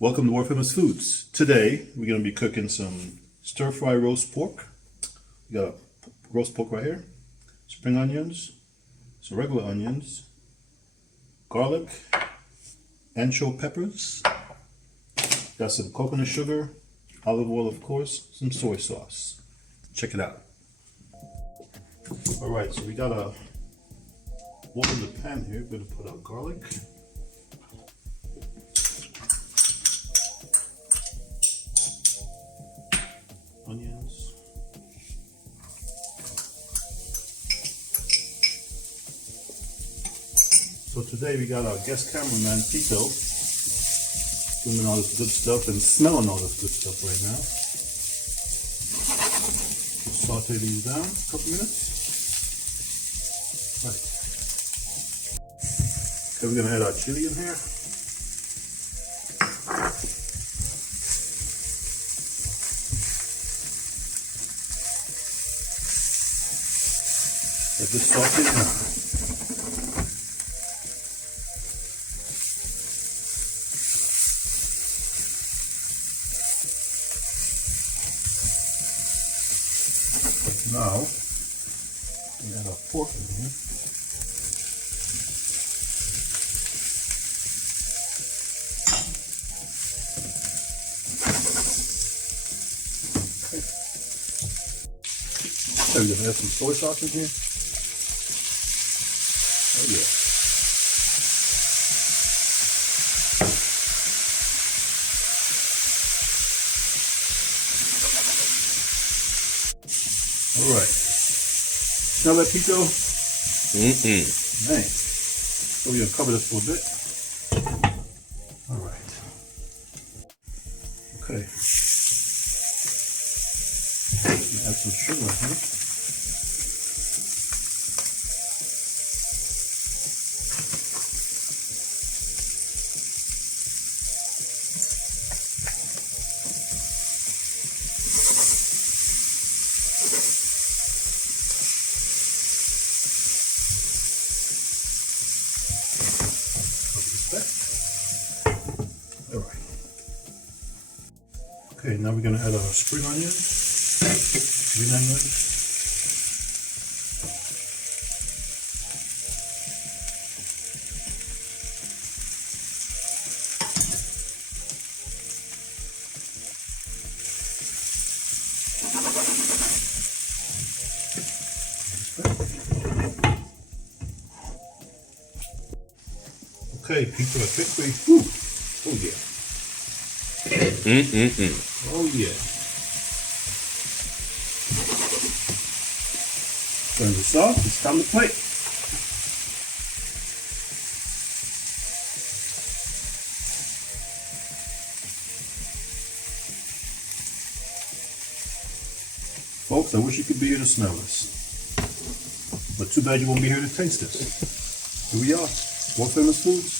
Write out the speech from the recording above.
Welcome to Worldfamousfoodz. Today we're going to be cooking some stir-fry roast pork. We got a roast pork right here, spring onions, some regular onions, garlic, ancho peppers, got some coconut sugar, olive oil of course, some soy sauce. Check it out. Alright, so we got a bowl in the pan here. We're going to put our garlic. Onions. So today we got our guest cameraman Tito doing all this good stuff and smelling all this good stuff right now. Saute these down a couple minutes. Right. Okay, we're gonna add our chili in here. Let this saute now. Now, we add our pork in here. Okay, we're gonna add some soy sauce in here. Oh yeah. All right. Smell that, Pico? Man. So we're gonna cover this for a bit. All right. Okay. Add some sugar in here. Alright. Okay, now we're going to add our spring onions, green onions, okay, people are quickly. Oh yeah. Oh yeah. Turn this off. It's time to plate. Folks, I wish you could be here to smell this. But too bad you won't be here to taste this. Here we are. Worldfamousfoodz.